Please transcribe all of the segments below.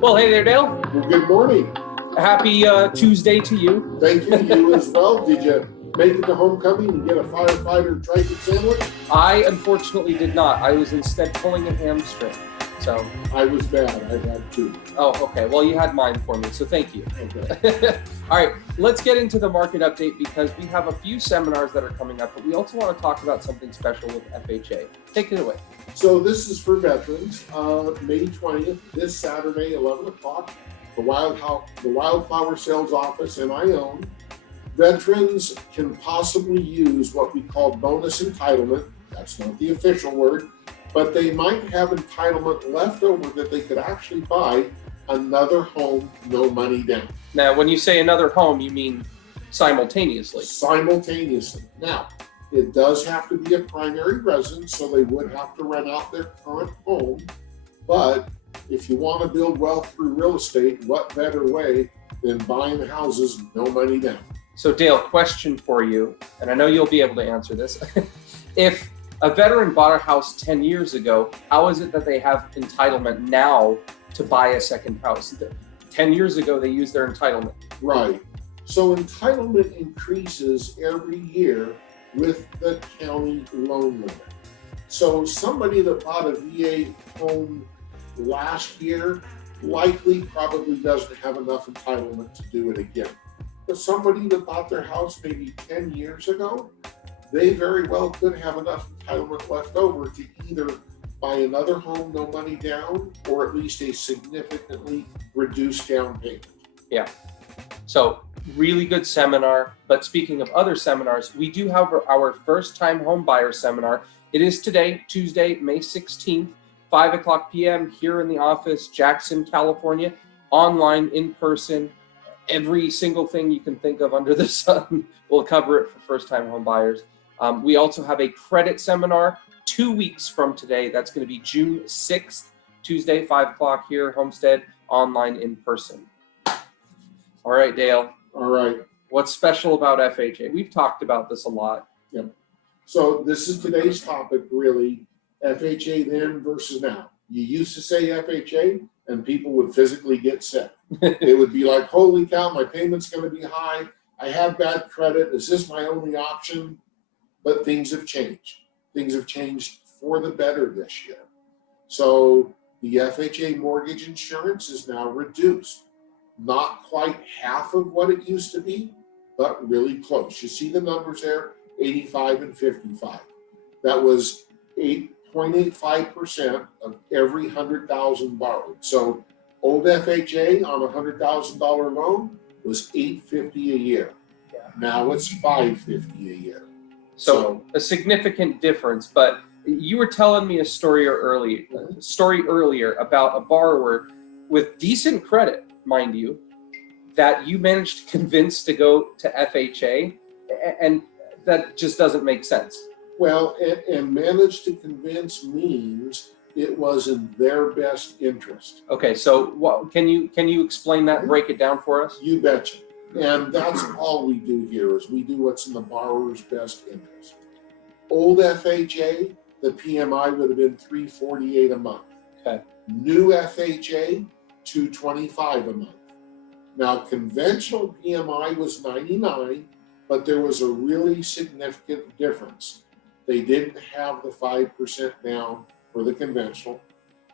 Well, hey there, Dale. Well, good morning. Happy Tuesday to you. Thank you. You as well. Did you make it to homecoming and get a firefighter triton sandwich? I unfortunately did not. I was instead pulling a hamstring. So I was bad. I had two. Oh, okay. Well, you had mine for me, so thank you. Okay. All right, let's get into the market update because we have a few seminars that are coming up, but we also want to talk about something special with FHA. Take it away. So this is for veterans. May 20th, this Saturday, 11 o'clock, the Wildflower Sales Office, and I own. Veterans can possibly use what we call bonus entitlement. That's not the official word, but they might have entitlement left over that they could actually buy another home, no money down. Now, when you say another home, you mean simultaneously? Simultaneously. Now, it does have to be a primary residence, so they would have to rent out their current home. But if you want to build wealth through real estate, what better way than buying houses, no money down? So Dale, question for you, and I know you'll be able to answer this. If a veteran bought a house 10 years ago, how is it that they have entitlement now to buy a second house? 10 years ago, they used their entitlement. Right. So entitlement increases every year with the county loan limit. So somebody that bought a VA home last year likely probably doesn't have enough entitlement to do it again. But somebody that bought their house maybe 10 years ago, they very well could have enough entitlement left over to either buy another home, no money down, or at least a significantly reduced down payment. Yeah. So really good seminar. But speaking of other seminars, we do have our First Time Homebuyer seminar. It is today, Tuesday, May 16th, 5 o'clock p.m. here in the office, Jackson, California, online, in person. Every single thing you can think of under the sun, we'll cover it for First Time Homebuyers. We also have a credit seminar 2 weeks from today. That's going to be June 6th, Tuesday, 5 o'clock here, Homestead, online, in person. All right, Dale. All right. What's special about FHA? We've talked about this a lot. Yep. So this is today's topic, really, FHA then versus now. You used to say FHA and people would physically get sick. It would be like, holy cow, my payment's going to be high. I have bad credit. Is this my only option? But things have changed. Things have changed for the better this year. So the FHA mortgage insurance is now reduced. Not quite half of what it used to be, but really close. You see the numbers there, 85 and 55. That was 8.85% of every 100,000 borrowed. So old FHA on a $100,000 loan was $850 a year. Yeah. Now it's $550 a year. So a significant difference. But you were telling me a story earlier about a borrower with decent credit, mind you, that you managed to convince to go to FHA, and that just doesn't make sense. Well, and managed to convince means it was in their best interest. Okay, so can you explain that and break it down for us? You betcha. And that's all we do here is we do what's in the borrower's best interest. Old FHA, the PMI would have been $348 a month. Okay. New FHA, $225 a month. Now, conventional PMI was 99, but there was a really significant difference. They didn't have the 5% down for the conventional.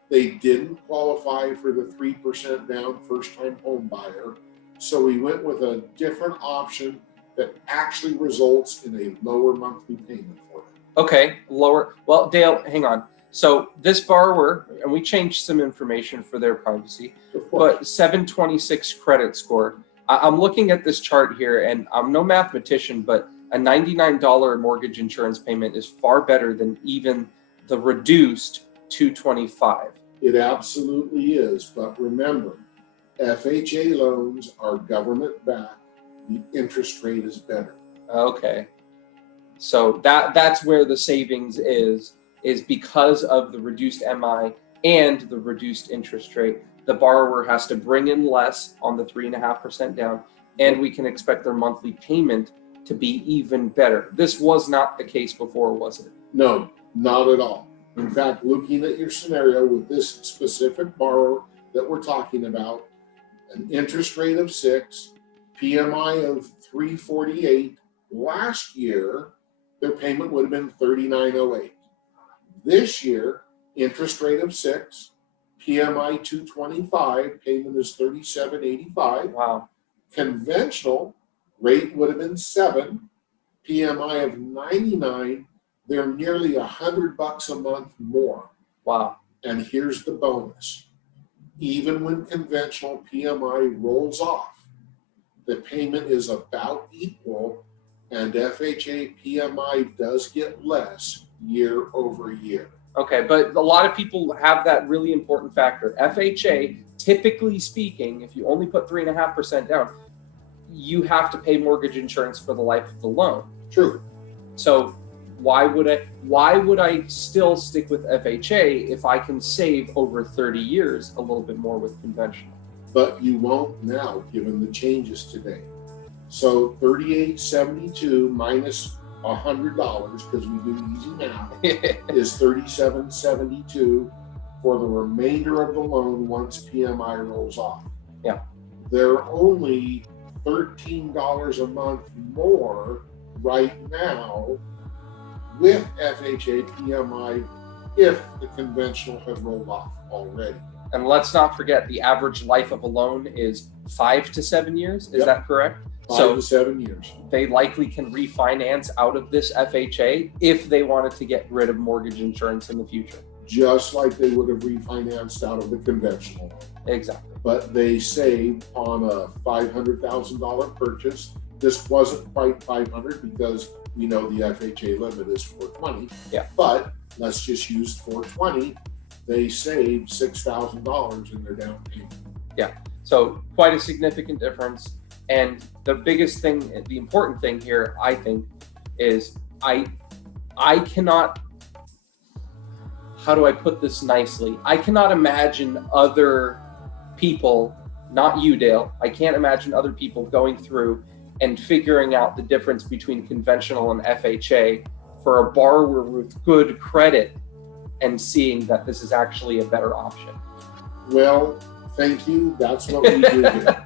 They didn't qualify for the 3% down first-time home buyer. So we went with a different option that actually results in a lower monthly payment for them. Okay, lower. Well, Dale, hang on. So this borrower, and we changed some information for their privacy, but 726 credit score. I'm looking at this chart here, and I'm no mathematician, but a $99 mortgage insurance payment is far better than even the reduced $225. It absolutely is, but remember, FHA loans are government backed. The interest rate is better. Okay. So that's where the savings is because of the reduced MI and the reduced interest rate. The borrower has to bring in less on the 3.5% down, and we can expect their monthly payment to be even better. This was not the case before, was it? No, not at all. In fact, looking at your scenario with this specific borrower that we're talking about, an interest rate of 6, PMI of 348. Last year, their payment would have been $39.08. This year, interest rate of 6, PMI 225, payment is $37.85. Wow. Conventional rate would have been 7, PMI of 99. They're nearly $100 a month more. Wow. And here's the bonus. Even when conventional PMI rolls off, the payment is about equal, and FHA PMI does get less year over year. Okay, but a lot of people have that really important factor. FHA, typically speaking, if you only put 3.5% down, you have to pay mortgage insurance for the life of the loan. True. So why would I still stick with FHA if I can save over 30 years a little bit more with conventional? But you won't now, given the changes today. So $38.72 minus $100, because we do easy math, is $37.72 for the remainder of the loan once PMI rolls off. Yeah. They're only $13 a month more right now with FHA PMI if the conventional had rolled off already. And let's not forget, the average life of a loan is 5 to 7 years. Is Yep. that correct? 5 to 7 years. They likely can refinance out of this FHA if they wanted to get rid of mortgage insurance in the future. Just like they would have refinanced out of the conventional. Exactly. But they saved on a $500,000 purchase. This wasn't quite 500 because we know the FHA limit is 420. Yeah. But let's just use 420. They saved $6,000 in their down payment. Yeah. So quite a significant difference. And the biggest thing, the important thing here, I think, is I cannot, how do I put this nicely? I cannot imagine other people, not you, Dale, I can't imagine other people going through and figuring out the difference between conventional and FHA for a borrower with good credit and seeing that this is actually a better option. Well, thank you. That's what we do here.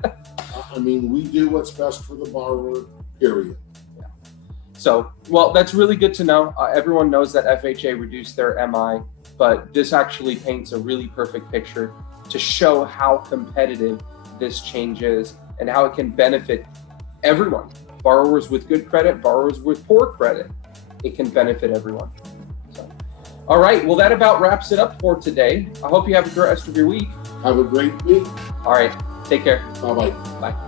I mean, we do what's best for the borrower, period. Yeah. So, well, that's really good to know. Everyone knows that FHA reduced their MI, but this actually paints a really perfect picture to show how competitive this change is and how it can benefit everyone. Borrowers with good credit, borrowers with poor credit. It can benefit everyone. So, all right, well, that about wraps it up for today. I hope you have a great rest of your week. Have a great week. All right, take care. Bye-bye. Bye.